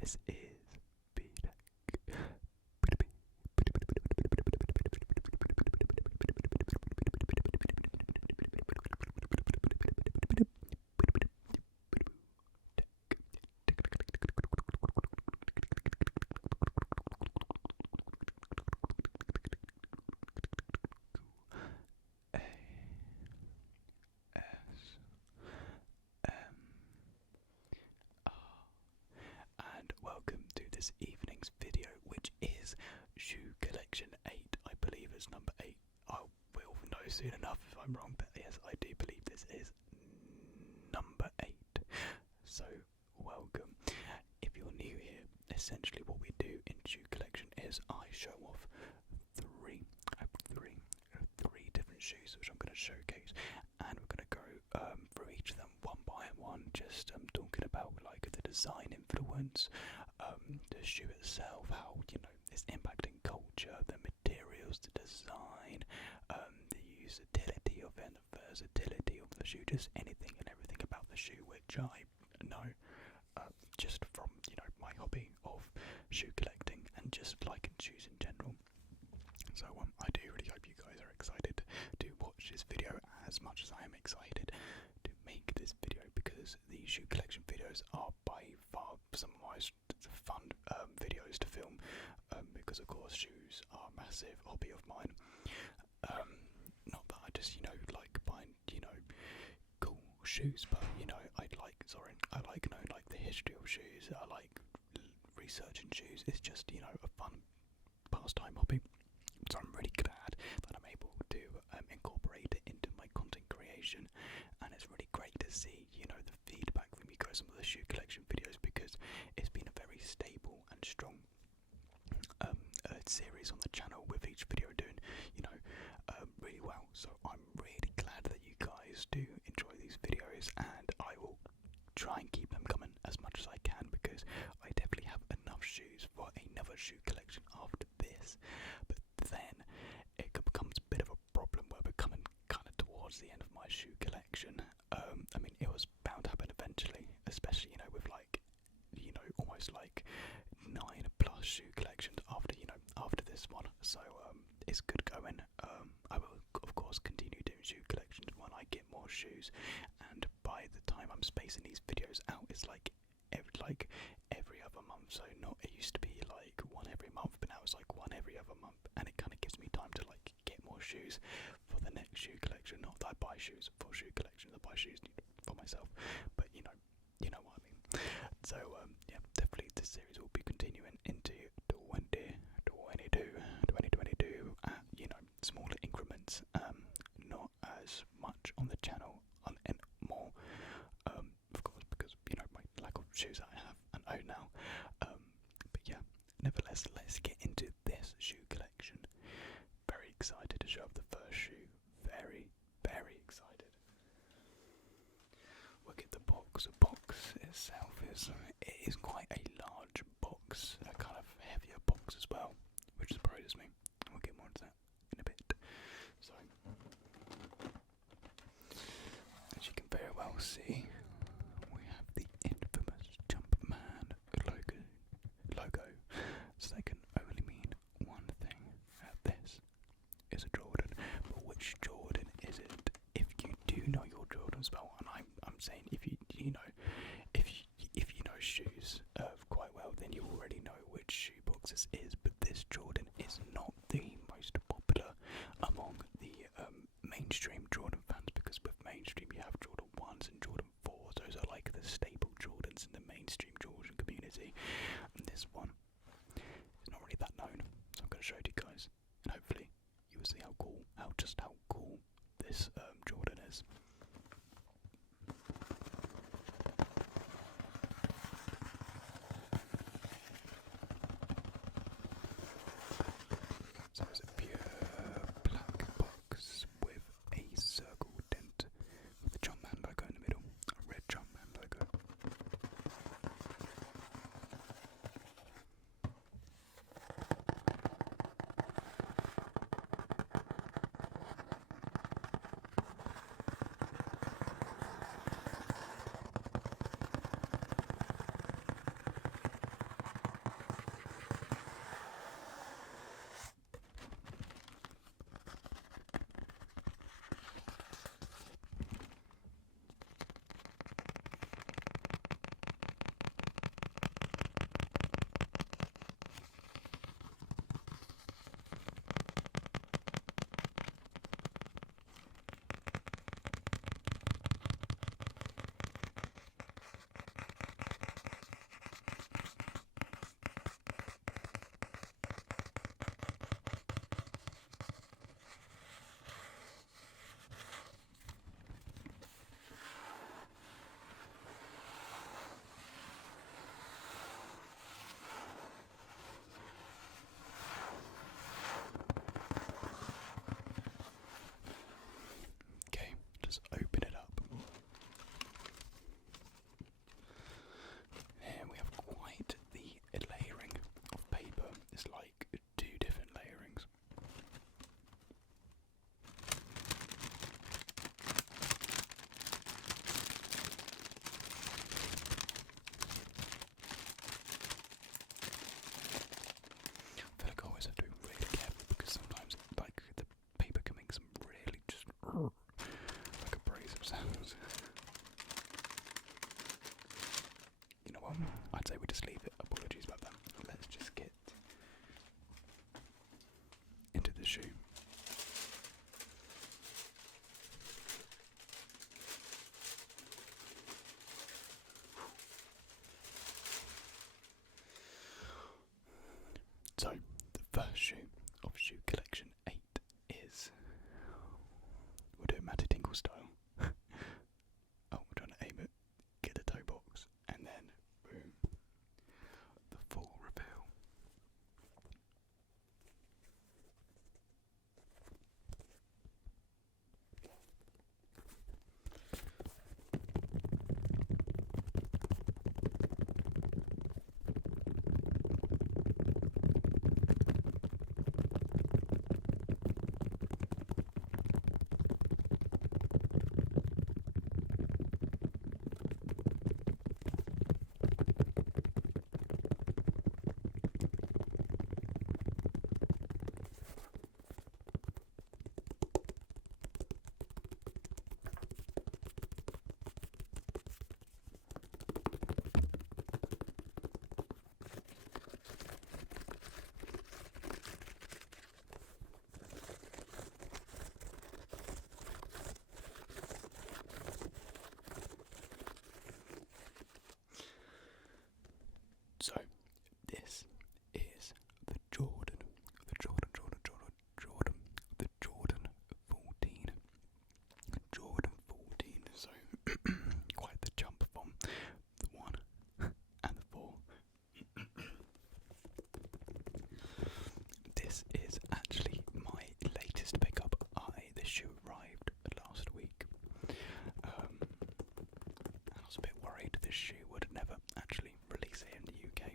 This is B-Tech. And welcome to this evening's video, which is shoe collection 8. I believe it's number 8. I will know soon enough if I'm wrong, but yes, I do believe this is number 8. So, welcome. If you're new here, essentially what we do in shoe collection is I show off three different shoes, which I'm going to showcase, and we're going to go through each of them one by one, just talking about like the design influence, the shoe itself, how it's impacting culture, the materials, the design, the usability of it, the versatility of the shoe, just anything and everything about the shoe, which I know just from my hobby of shoe collecting and just liking shoes in general. So I do really hope you guys are excited to watch this video as much as I am excited to make this video, because the shoe collection videos are by far some of my most fun videos to film, because of course shoes are a massive hobby of mine. Not that I just like buying cool shoes, but I like knowing like the history of shoes. I like researching shoes. It's just a fun pastime hobby. So I'm really glad that I'm able to incorporate it into my content creation, and it's really great to see the feedback from you guys on the shoe collection videos, because it's been a very stable and strong series on the channel, with each video doing really well. So I'm really glad that you guys do enjoy these videos, and I will try and keep them coming as much as I can, because I definitely have enough shoes for another shoe collection after this. But then it becomes a bit of a problem where we're coming kind of towards the end of my shoe collection. I mean, it was bound to happen eventually, especially with like almost like 9+ shoe collections after this one. So it's good going. I will of course continue doing shoe collections when I get more shoes, and by the time I'm spacing these videos out, it's like every other month. So it used to be like one every month, but now it's like one every other month, and it kind of gives me time to like get more shoes for the next shoe collection. Not that I buy shoes for shoe collections, I buy shoes for myself, but you know what I mean. So yeah, definitely this series will be continuing into 2022 at smaller increments, not as much on the channel and more of course, because my lack of shoes that I have and own now. But yeah, nevertheless, let's get into this shoe collection. Very excited to show off the first shoe. Very, very excited. Look at the box. The box itself is quite a large box, a kind of heavier box as well, which surprises me. We'll get more into that in a bit. So, as you can very well see, we have the infamous Jumpman logo. So that can only mean one thing. This is a Jordan, but which Jordan is it? If you do know your Jordans well, and I'm saying if you know shoes quite well, then you already know which shoe box this is. But this Jordan is not the most popular among the mainstream Jordan fans, because with mainstream you have Jordan 1s and Jordan 4s. Those are like the staple Jordans in the mainstream Jordan community. And this one is not really that known, so I'm going to show it to you guys, and hopefully you will see how cool this Jordan is. I'd say we just leave it. Apologies about that. Let's just get into the shoe. So, the first shoe of shoe collection 8 is, we'll do it Matty Tinkle style. Oh, we're trying to aim it, get the toe box, and then boom, the full reveal. So, this is the Jordan 14. Jordan 14, so quite the jump from the 1 and the 4. This is actually my latest pickup. This shoe arrived last week. And I was a bit worried this shoe would never actually release it in the UK,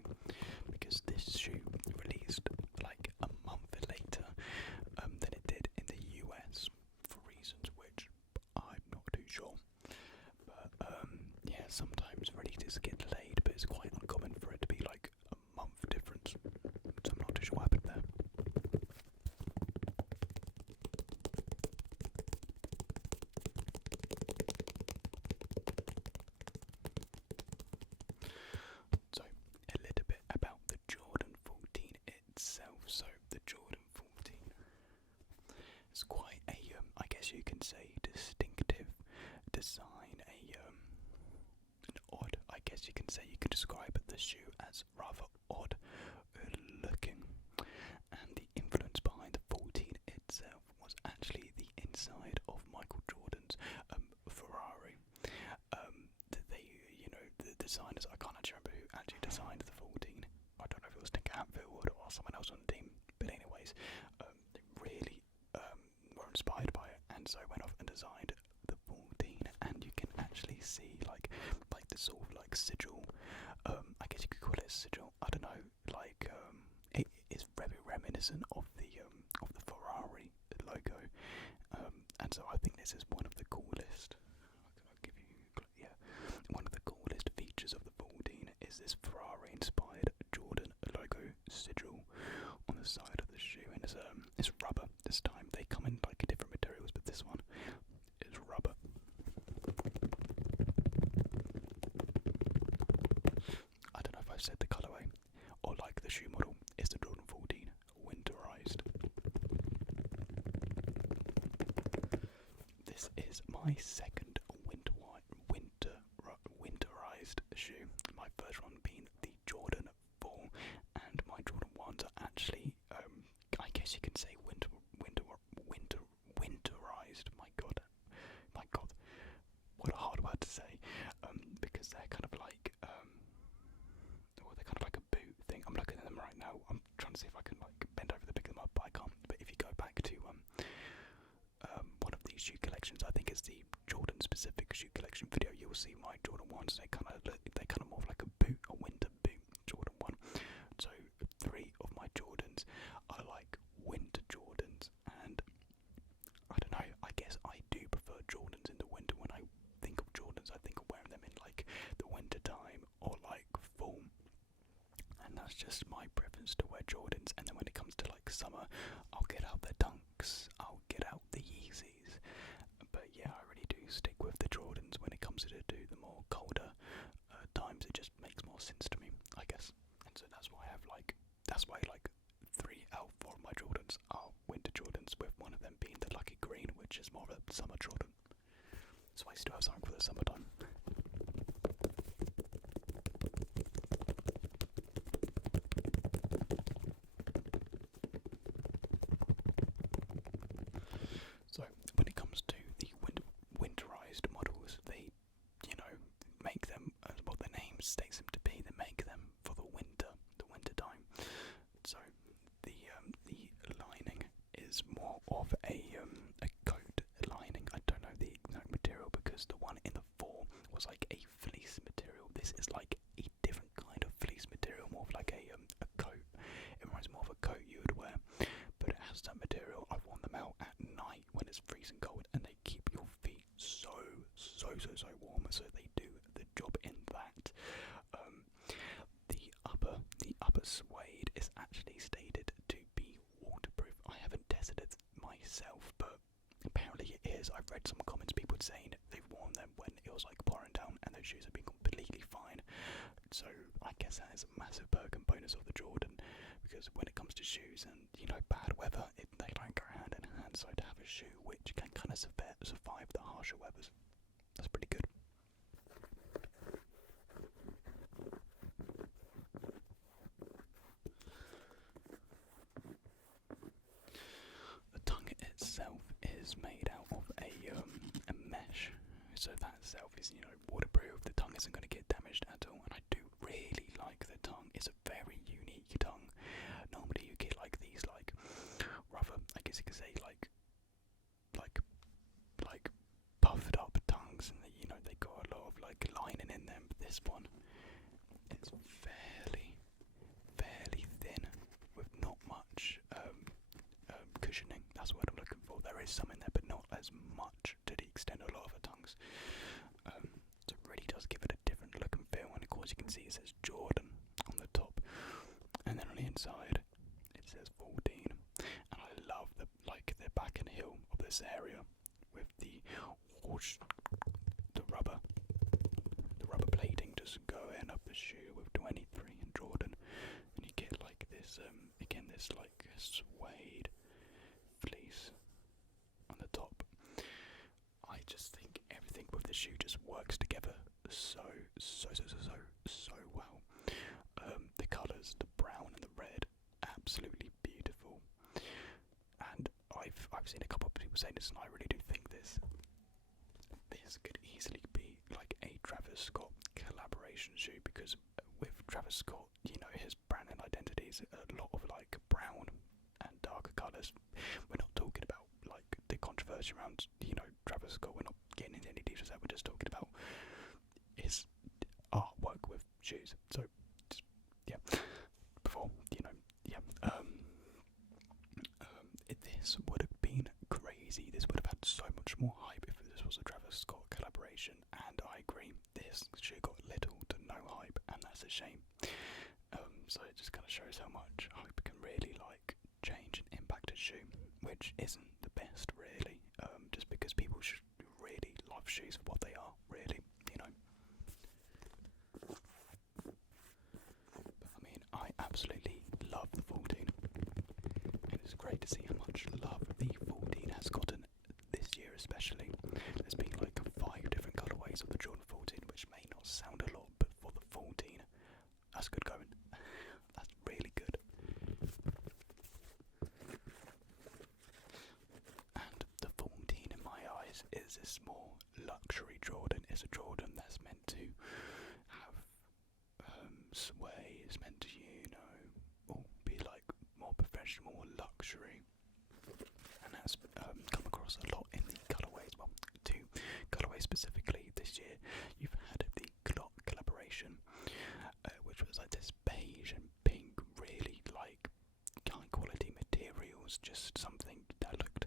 because this shoe released like a month later than it did in the US, for reasons which I'm not too sure. But yeah, sometimes releases get delayed, but it's quite uncommon for it to be like a month difference, so I'm not too sure what happened there. So, a little bit about the Jordan 14 itself. So, the Jordan 14 is quite a, I guess you can say, distinctive design. An odd, I guess you can say, you could describe the shoe as rather odd looking. And the influence behind the 14 itself was actually the inside of Michael Jordan's Ferrari. The designers, I can't actually remember who actually designed the 14. I don't know if it was Tinker Hatfield or someone else on the team, but anyways, they really were inspired by it, and so went off and designed the 14. And you can actually see like the sort of like sigil. I guess you could call it a sigil. I don't know. Like it is very reminiscent of the Ferrari logo, and so I think this is one of the coolest. One of the coolest features of the 14 is this Ferrari-inspired Jordan logo sigil on the side of the shoe, and it's rubber this time. They come in like different materials, but this one is rubber. I don't know if I've said the colourway or like the shoe model. It's the Jordan 14 Winterized. This is my second winterized shoe. My first one being the Jordan 4, and my Jordan 1s are actually, I guess you can say winterized. My god, what a hard word to say. Because they're kind of like, they're kind of like a boot thing. I'm looking at them right now. I'm trying to see if I can like bend over to pick them up, but I can't. But if you go back to one of these shoe collections, I think it's the Jordan specific shoe collection video, you'll see my Jordan 1s. They kind of more like a boot, a winter boot Jordan 1. So 3 of my Jordans are like winter Jordans, and I don't know, I guess I do prefer Jordans in the winter. When I think of Jordans, I think of wearing them in like the winter time or like fall, and that's just my preference to wear Jordans. And then when it comes to like summer, I'll get out the Dunks, I'll get out the Yeezys. But yeah, I really do stick with the Jordans when it comes to the more colder times. It just makes more sense to me. that's why like 3 out of 4 of my Jordans are winter Jordans, with one of them being the lucky green, which is more of a summer Jordan. So I still have something for the summertime. So when it comes to the winterized models, they, make them as what the name states them to be. They make them for the winter time. So the lining is more of a coat lining. I don't know the exact material because the one in the 4 was like a fleece material. This is like a different kind of fleece material, more of like a coat. It reminds more of a coat you would wear, but it has that material. I've worn them out at night when it's freezing cold, and they keep your feet so warm. So they do the job in that. The upper suede is actually stated to be waterproof. I haven't tested it myself, but apparently it is. I've read some comments, people saying they've worn them when it was like pouring down, and those shoes have been completely fine. So I guess that is a massive perk and bonus of the Jordan, because when it comes to shoes and bad weather, they don't go hand in hand. So to have a shoe which can kind of survive the harsher weathers, that's pretty good. The tongue itself is made out of a mesh, so that itself is waterproof. The tongue isn't going to get damaged at all, and I do really like the tongue. It's a very unique tongue. Normally you get like these like rather, I guess you could say like puffed up tongues, and they got a lot of like lining in them. But this one, it's fairly thin with not much cushioning. That's what I'm looking for. There is some in there, but not as much to the extent of a lot of the tongues. So it really does give it a different look and feel. And of course you can see it says Jordan on the top, and then on the inside it says 14. And I love the back and heel of this area with the whoosh, the rubber plating just going up the shoe with 23 and Jordan, and you get like this again this like suede fleece on the top. I just think everything with the shoe just works together so well. The colours, the brown and the red, absolutely beautiful. And I've seen a couple of people saying this, and I really do think this could easily be like a Travis Scott collaboration shoe, because with Travis Scott, his brand and identity is a lot of like brown and darker colours. We're not talking about like the controversy around Travis Scott. We're not getting into any details that. We're just talking about his artwork with shoes. So just, yeah, before this would have been crazy. This would have had so much more hype if this was a Travis Scott collaboration, and I agree, this shoe got little to no hype, and that's a shame. So it just kind of shows how much hype can really like change and impact a shoe, which isn't the best really, just because people should really love shoes for what they are, really, But I mean, I absolutely love the 14, and it's great to see how much love the 14 has gotten this year especially. There's been like 5 different colourways of the Jordan 14, which may not sound a lot, but for the 14, that's good going. That's really good. And the 14 in my eyes is this more luxury Jordan. It's a Jordan that's meant to have sway, it's meant to, be like more professional, more luxury. And that's come across a lot in the colourways. Well, 2 colourways specifically this year. You've had the collaboration, which was like this beige and pink, really like high quality materials, just something that looked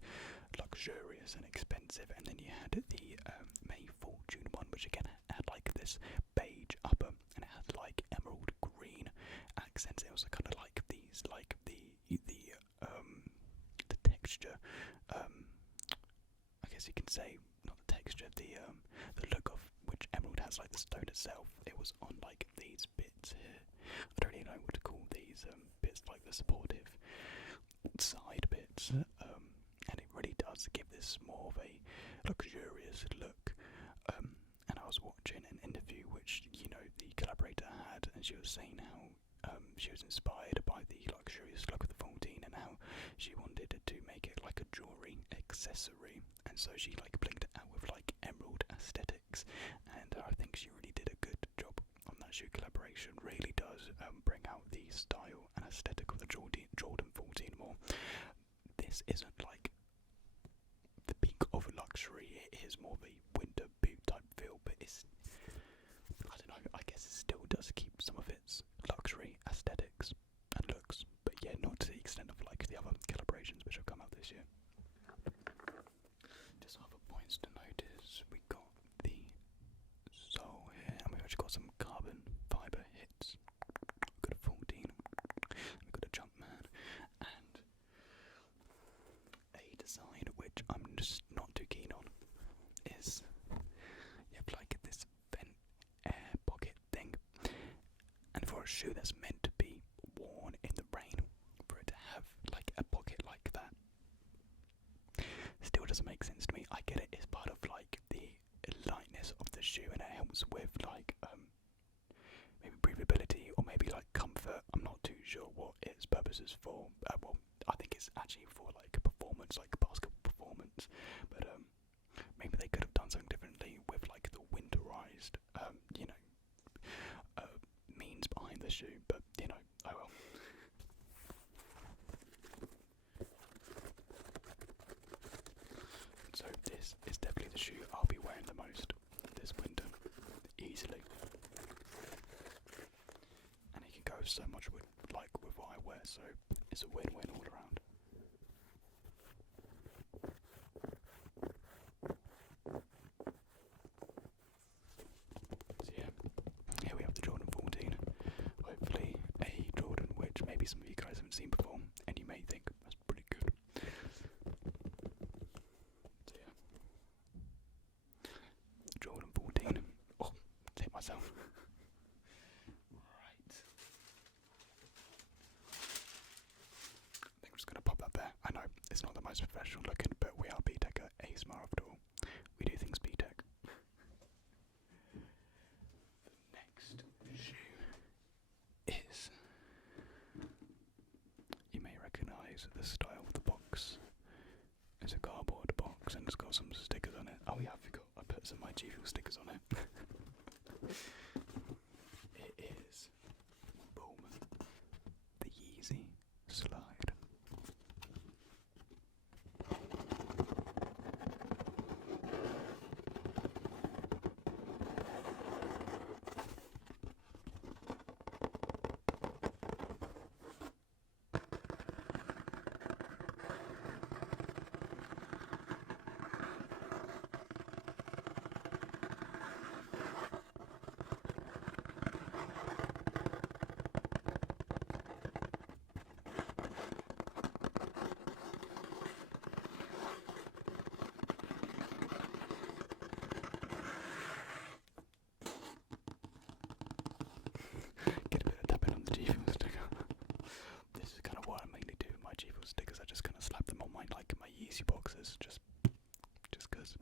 luxurious and expensive. And then you had the May Fortune one, which again had like this beige upper, and it had like emerald green accents. It was kind of like these, like the texture. I guess you can say not the texture, the look of which emerald has, like the stone itself. It was on like these bits here. I don't really know what to call these bits, like the supportive side bits, and it really does give this more of a luxurious look. And I was watching an interview which, the collaborator had, and she was saying how she was inspired by the luxurious look of the 14 and how she wanted to make it like a jewellery accessory, and so she blinked it out with emerald aesthetics, and I think she really did a good job on that shoe collaboration. Really does bring out the style and aesthetic of the Jordan 14 more. This isn't the peak of luxury, it is more of a winter boot type feel, but it's, I don't know, I guess it still does keep some of its luxury aesthetics and looks, but yeah, not to the extent of the other collaborations which have come out this year. Just other points to notice, we got the sole here, and we've actually got some carbon fibre hits. We've got a 14, we've got a Jumpman, and a design which I'm just not too keen on is you have this vent air pocket thing, and for a shoe that's meant to be worn in the rain, for it to have a pocket like that still doesn't make sense to me. I get it, it's part of the lightness of the shoe, and it helps with maybe breathability or maybe comfort. I'm not too sure what its purpose is for. Well, I think it's actually for performance, basketball performance, but maybe they could have done something differently with the winterized means behind the shoe, but oh well. So this is definitely the shoe I'll be wearing the most this winter, easily. And it can go so much with what I wear, so it's a win-win all around. So yeah, here we have the Jordan 14. Hopefully a Jordan which maybe some of you guys haven't seen before, and you may think that's pretty good. So yeah, Jordan 14. Oh, hit myself. Right. I think I'm just gonna pop that there. I know it's not the most professional looking, but we are B-Tech at ASMR after all. We do things B-Tech. The next shoe is, you may recognise the style of the box. It's a cardboard box and it's got some stickers on it. Oh yeah, I forgot I put some of my G Fuel stickers on it. It is, boom, the Yeezy Slide. Get a bit of tapping on the G Fuel sticker. This is kind of what I mainly do with my G Fuel stickers. I just kind of slap them on my Yeezy boxes, just cause.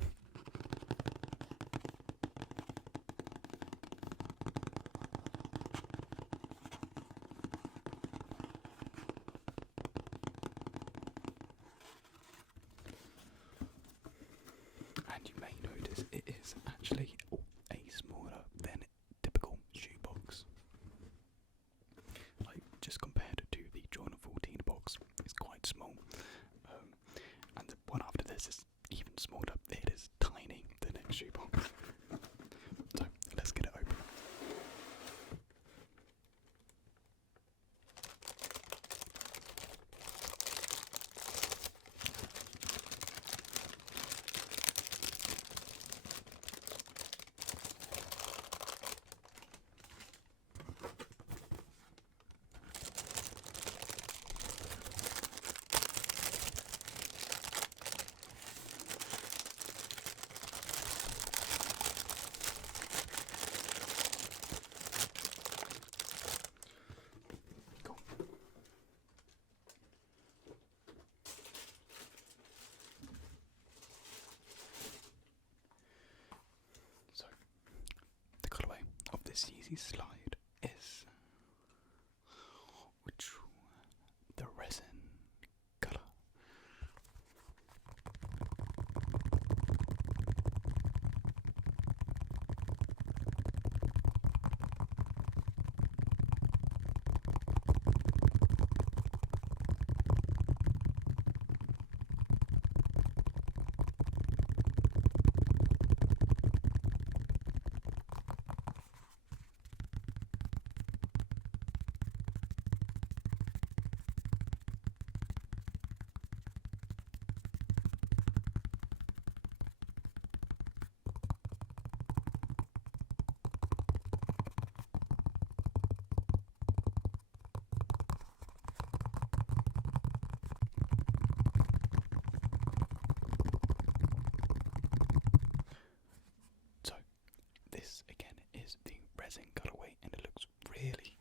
And you may notice it is actually a smaller than typical shoebox. Just compared to the Jordan 14 box, it's quite small. And the one after this is even smaller. It is tiny, the next shoebox. So let's get it open. this Yeezy slide is the resin colour. This again is the resin colourway, and it looks really,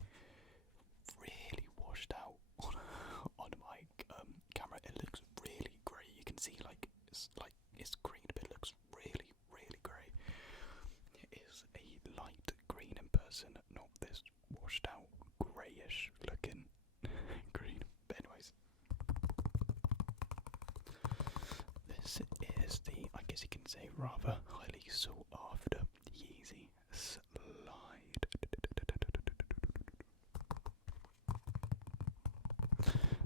really washed out on my camera. It looks really grey. You can see it's green, but it looks really, really grey. It is a light green in person, not this washed out greyish looking green. But anyways, this is the, I guess you can say, rather highly sought after Yeezy slide.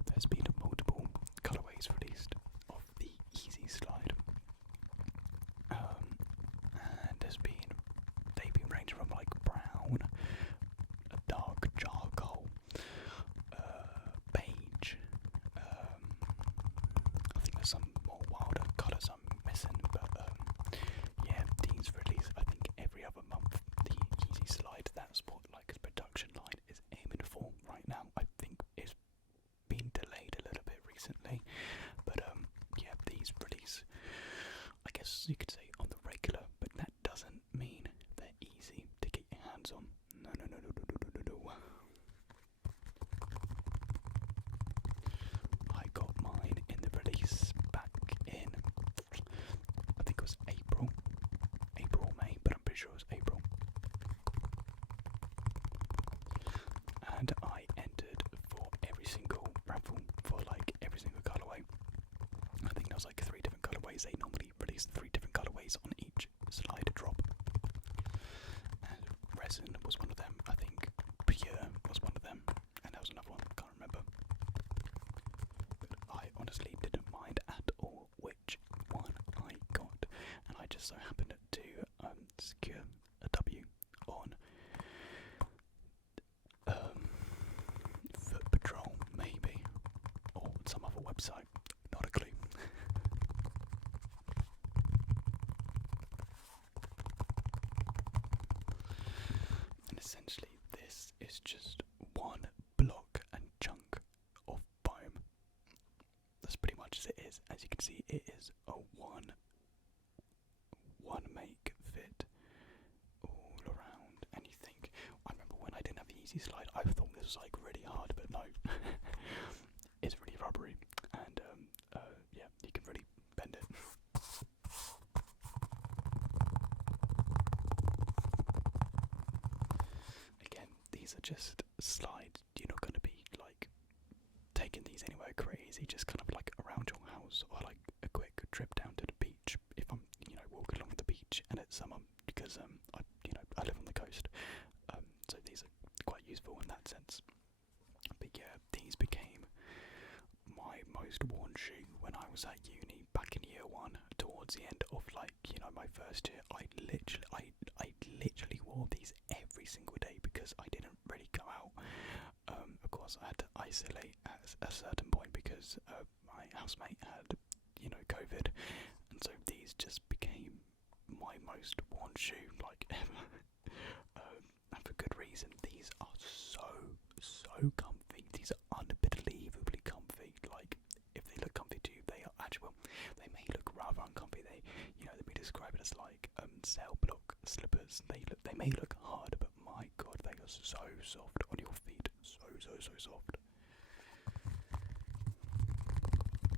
There's been multiple colourways released of the Yeezy slide, and they've been ranging from like brown, a dark charcoal, beige. I think there's some more wilder colours I'm missing, but yeah, these release I think every other month. The Yeezy slide, that's what like its production line is aiming for right now. I think it's been delayed a little bit recently, but yeah, these release, I guess you could say, on the regular, but that doesn't mean they're easy to get your hands on. No. I got mine in the release back in, I think it was April or May, but I'm pretty sure it was April. And I entered for every single raffle for like every single colourway. I think there was like 3 different colourways. They normally release 3 different colourways on each slide drop. And Resin was one of them. I think Pure was one of them. And there was another one, I can't remember. But I honestly didn't mind at all which one I got. And I just so happened to secure a W on Foot Patrol, maybe, or some other website, not a clue. And essentially this is just one block and chunk of foam. That's pretty much as it is. As you can see, it is a one make fit all around. And you think, I remember when I didn't have the Yeezy slide, I thought this was like really hard, but no, it's really rubbery, and yeah, you can really bend it. Again, these are just slides. You're not going to be like taking these anywhere crazy, just kind of like around your house, or like a quick trip down to the beach if I'm walking along the beach and it's summer, because I live on the coast, so these are quite useful in that sense. But yeah, these became my most worn shoe when I was at uni back in year 1, towards the end of my first year. I literally wore these every single day because I didn't really go out. Of course I had to isolate at a certain point because my housemate had COVID, and so these just became my most worn shoe ever. And for good reason. These are so comfy. These are unbelievably comfy. Like, if they look comfy to you, they are actually, well, they may look rather uncomfy. They be described as like cell block slippers. They may look hard, but my god, they are so soft on your feet. So soft.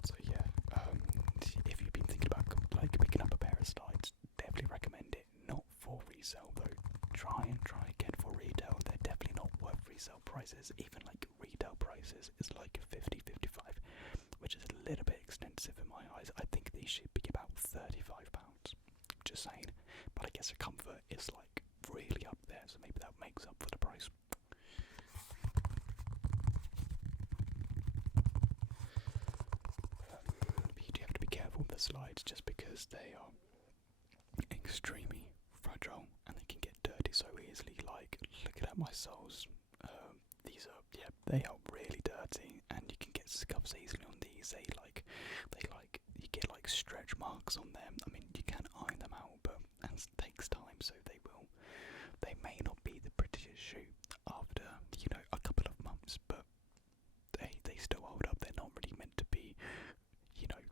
So yeah, if you've been thinking about picking up a pair of slides, definitely recommend it. Not for resale though. Try again for prices, even like retail prices, is like 50, 55, which is a little bit expensive in my eyes. I think these should be about £35. Just saying. But I guess the comfort is like really up there, so maybe that makes up for the price. But you do have to be careful with the slides just because they are extremely fragile and they can get dirty so easily. Like, looking at my soles, these are, yeah, they are really dirty, and you can get scuffs easily on these. You get like stretch marks on them. I mean, you can iron them out, but it takes time, so they may not be the prettiest shoe after, a couple of months, but they still hold up. They're not really meant to be,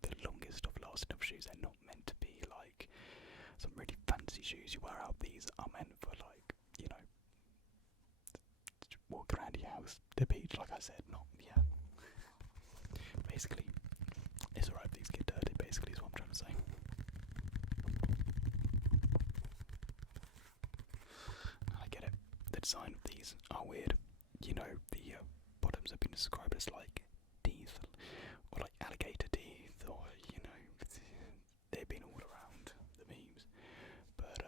the longest of lasting of shoes. They're not meant to be like some really fancy shoes you wear out. These are meant for like, walk around your house, the beach, like I said, not, yeah. Basically, it's alright if these get dirty, basically is what I'm trying to say. I get it. The design of these are weird. The bottoms have been described as like teeth, or like alligator teeth, or, they've been all around the memes. But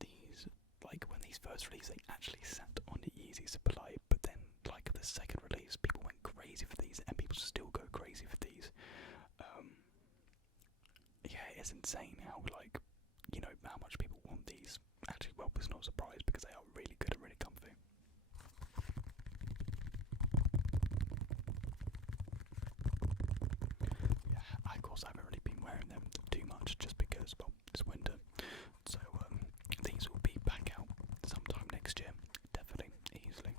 these, like when these first released, they actually sat on the Yeezy supply, but then like the second release, people went crazy for these, and people still go crazy for these. Yeah, it's insane how how much people want these. Actually, well, it's not a surprise because they are really good and really comfy. Yeah, of course I haven't really been wearing them too much just because, well, it's winter. So these will be back out sometime next year, definitely, easily.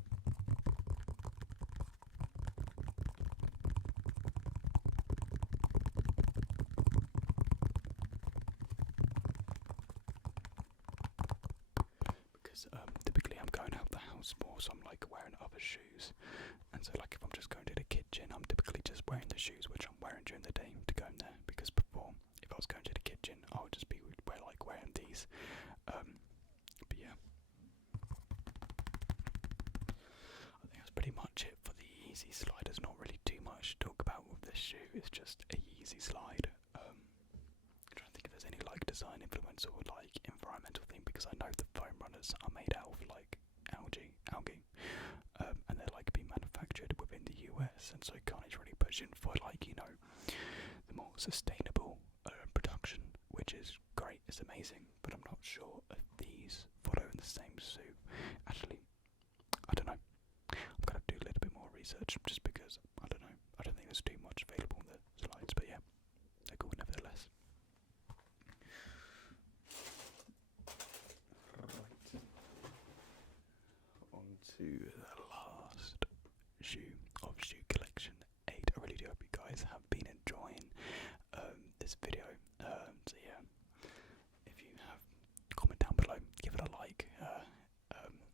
Because typically I'm going out the house more, so I'm like wearing other shoes, and so like if I'm just going to the kitchen, I'm typically just wearing the shoes which I'm wearing during the day to go in there. Because before, if I was going to the kitchen, I would just be wearing these. But yeah, I think that's pretty much it for the Yeezy slide. There's not really too much to talk about with this shoe. It's just a Yeezy slide. I'm trying to think if there's any like design influence or like environmental thing, because I know the foam runners are made out of like algae, and they're like being manufactured within the US, and so Carnage really pushing for like the more sustainable production, which is great. It's amazing, but I'm not sure if these follow in the same suit. Actually, I don't know. I'm gonna do a little bit more research just because I don't know. I don't think there's too much available on the slides, but yeah, they're cool nevertheless. Right. On to the last shoe of shoe collection 8. I really do hope you guys have been enjoying this video. So yeah, if you have, comment down below, give it a like.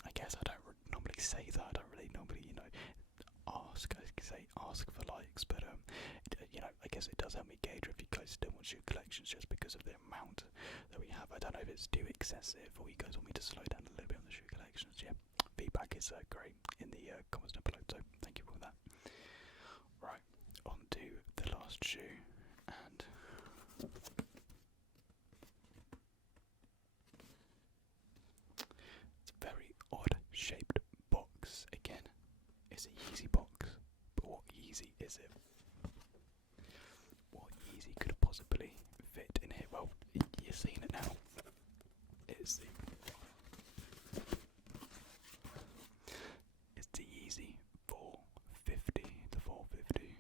I guess I don't normally say that. I don't really normally, ask for likes, but I guess it does help me gauge if you guys still want shoe collections, just because of the amount that we have. I don't know if it's too excessive, or you guys want me to slow down a little bit on the shoe collections. Yeah, feedback is great in the comments down below, so thank you for that. Right, on to the last shoe, and it's a very odd shaped box. Again, it's a Yeezy box, but what Yeezy is it? What Yeezy could possibly fit in here? Well, you're seeing it now. It's the Yeezy 450, the 450.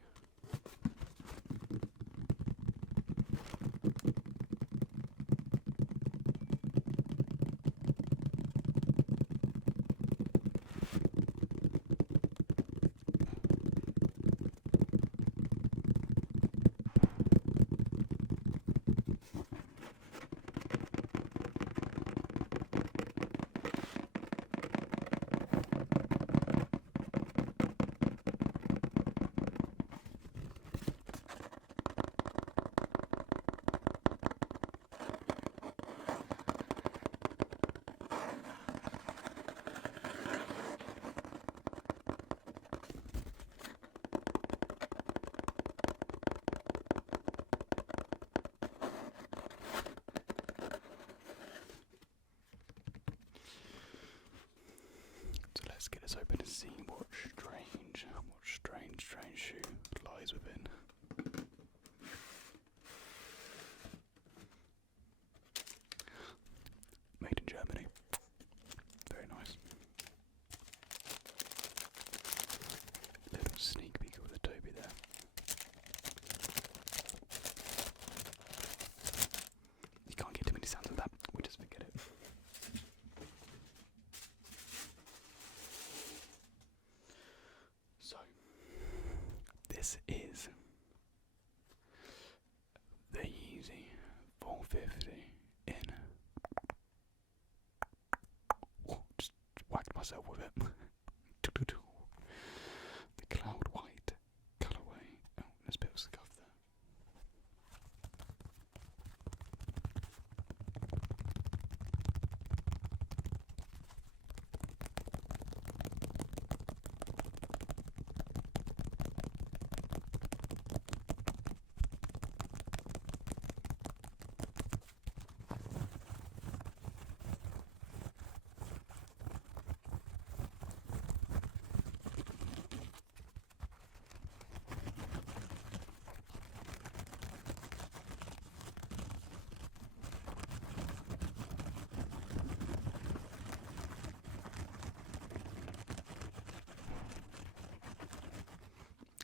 let's get this open and see what strange shoe lies within. Made in Germany. Very nice. Little sneak peek of the Toby there. You can't get too many sounds of that. We just forget it. So, this is the Yeezy 450 in. Oh, just whacked myself with it. The cloud white colourway. Oh, there's a bit of scuff there.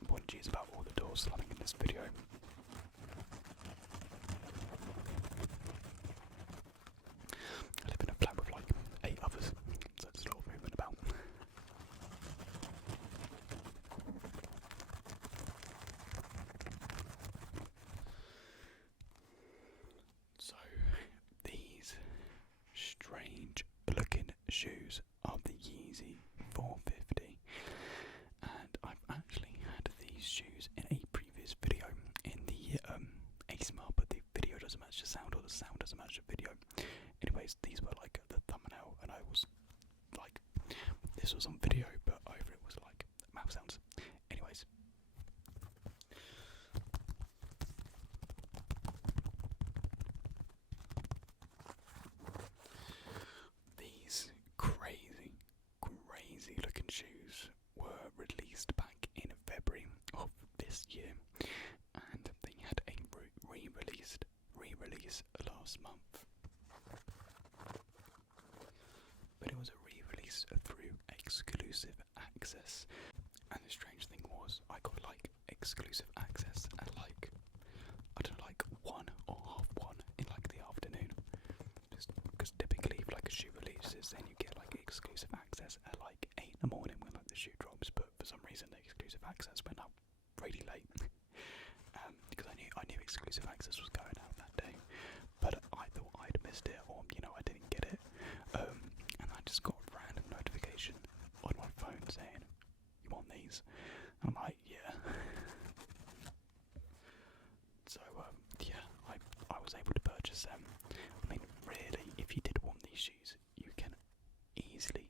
Apologies about all the doors slamming in this video. I live in a flat with like 8 others, so there's a lot of movement about. So, these strange looking shoes are the Yeezy 450. And I've actually had these shoes in a previous video in the ASMR, but the video doesn't match the sound, or the sound doesn't match the video. Anyways, these were like the thumbnail, and I was like, this was on video, but over it was like mouth sounds. Anyways. These crazy looking shoes were released back in February of this year, and they had a re-release last month. But it was a re-release through exclusive access, and the strange thing was I got like exclusive access at like, I don't know, like 1 or 1:30 in like the afternoon. Just because typically if like a shoe releases, then you get like exclusive access at like 8 in the morning when like the shoe drops, but for some reason the exclusive access went out really late. Because I knew exclusive access was going out that day, but I thought I'd missed it, or I didn't get it, and I just got a random notification on my phone saying, "You want these?" And I'm like, "Yeah." So yeah, I was able to purchase them. I mean, really, if you did want these shoes, you can easily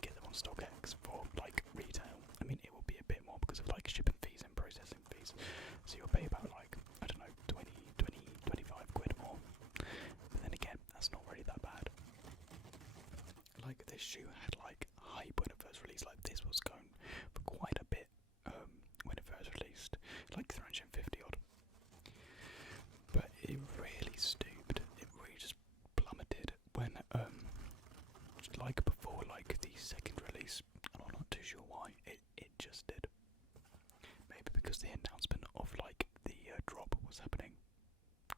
get them on StockX for like retail. I mean, it will be a bit more because of like shipping fees and processing fees, so you'll pay about like, I don't know, 25 quid more. But then again, that's not really that bad. Like, this shoe had like hype when it first released. Like, this was going for quite a bit when it first released, like 350 odd. But it really stooped. It really just plummeted when like before like the second release, and I'm not too sure why. It just did. Maybe because the announcement of like the drop was happening.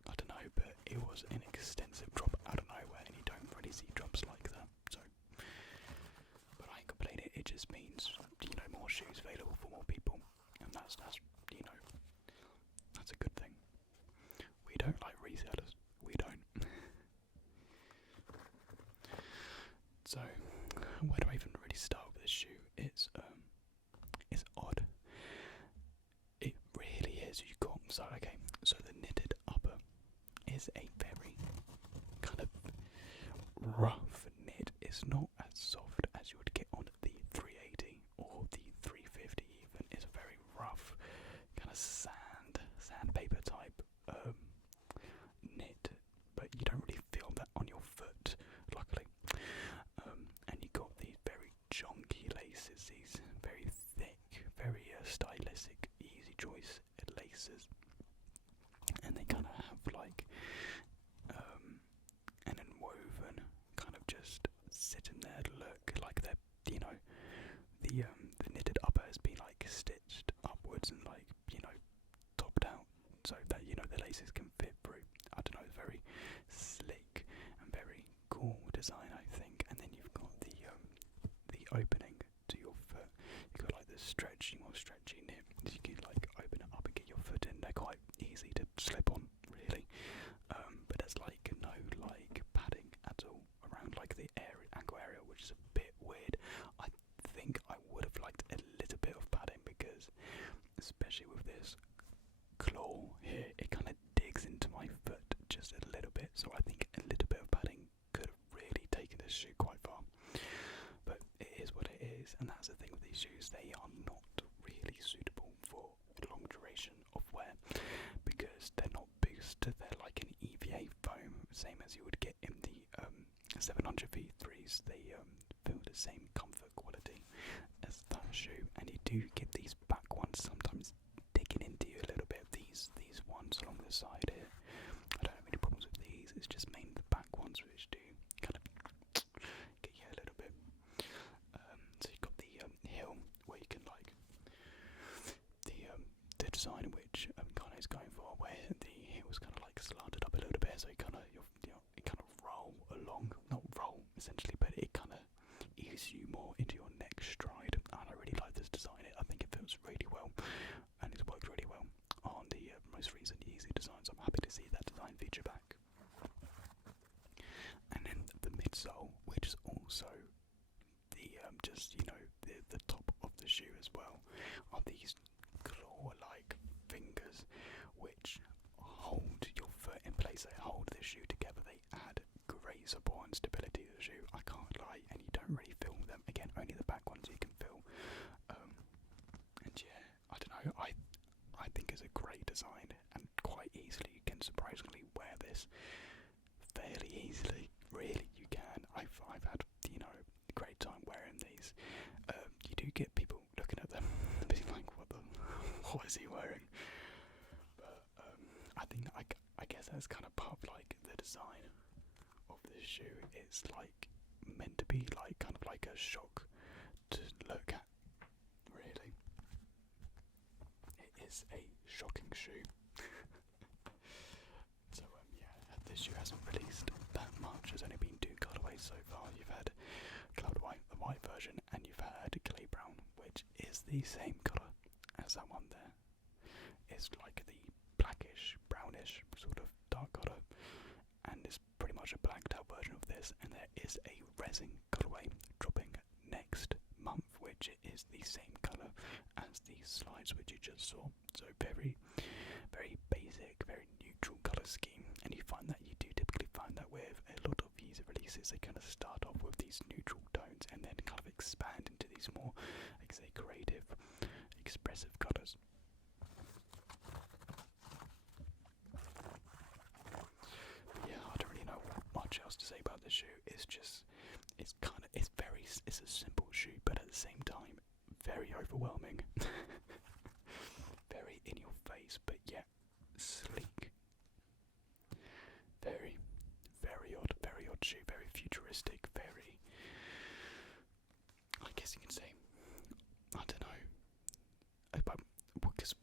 I don't know, but it was an extensive drop out of nowhere, and you don't really see drops like that. So, but I ain't complaining. It just means more shoes available for more people, and that's that's a good thing. We don't like resellers. We don't. So, where do I even really start with this shoe? It's odd. It really is. So the knitted upper is a very kind of rough knit. It's not as soft as you would get on the 380 or the 350 even. It's a very rough kind of sandpaper type knit, but you don't really feel that on your foot, luckily. And you got these very chunky the knitted upper has been like stitched upwards and like, you know, topped out so that, you know, the laces can fit through. I don't know, it's very slick and very cool design, I think. And then you've got the opening to your foot. You've got like the more stretchy knit. So you can like open it up and get your foot in. They're quite easy to slip on, really. But there's like no like padding at all around like the ankle area, which is a bit weird. I think I would have liked a little bit of padding because, especially with this claw here, it kind of digs into my foot just a little bit. So I think a little bit of padding could have really taken this shoe quite far. But it is what it is, and that's the thing with these shoes. They are not really suitable for long duration of wear because they're not boosted. They're like an EVA foam, same as you would get in the 700 V3s. They feel the same comfort quality as that shoe, and you do get these back ones sometimes digging into you a little bit. These ones along the side here, I don't have any problems with these. It's just mainly the back ones which do kind of get you a little bit. So you've got the heel where you can like the design in which Kane is going for, where the heel's kind of like slanted up a little bit, so you kind of it kind of roll along, not roll essentially, but it kind of eases you more into your next stride. And I really like this design. I think it fits really well, and it's worked really well on the most recent Yeezy designs. I'm happy to see that design feature back. And then the midsole, which is also the just, you know, the top of the shoe as well, are these claw-like fingers which hold your foot in place. They hold the shoe together. They add great support and stability to the shoe. I can't lie, and you don't really feel them. Again, only the back ones you can feel. And yeah, I don't know. I think it's a great design, and quite easily you can surprisingly wear this fairly easily. Really, you can. I've had, you know, a great time wearing these. You do get people looking at them, being like, what is he wearing? But I think that I guess that's kind of part of like the design of this shoe. It's like meant to be like kind of like a shock to look at. Really, it is a shocking shoe. So yeah, this shoe hasn't released that much. There's only been 2 colorways so far. You've had Cloud White, the white version, and you've had Clay Brown, which is the same colour as that one there. It's like the blackish, brownish sort of dark colour, and it's pretty much a blacked out version of this. And there is a resin colourway dropping next month, which is the same colour as the slides which you just saw. So very, very basic, very neutral colour scheme. And you find that you do typically find that with a lot of Yeezy releases, they kind of start off with these neutral tones and then kind of expand into these more, like say, creative, expressive colours. But yeah, I don't really know much else to say about this shoe. It's just, it's a simple shoe, but at the same time, very overwhelming. Very in your face, but yet sleek. Very, very odd shoe, very futuristic, very, I guess you can say, I don't know, because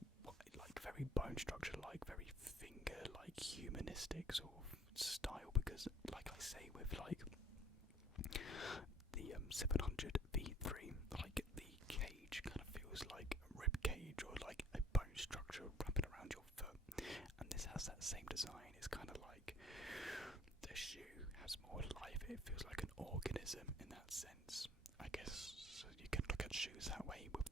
like very bone structure, like very finger, like humanistic sort of style, because like I say with like the 700 V3, like the cage kind of feels like a rib cage or like a bone structure wrapping around your foot, and this has that same design. It's kind of like the shoe has more life. It feels like an organism in that sense, I guess. So you can look at shoes that way with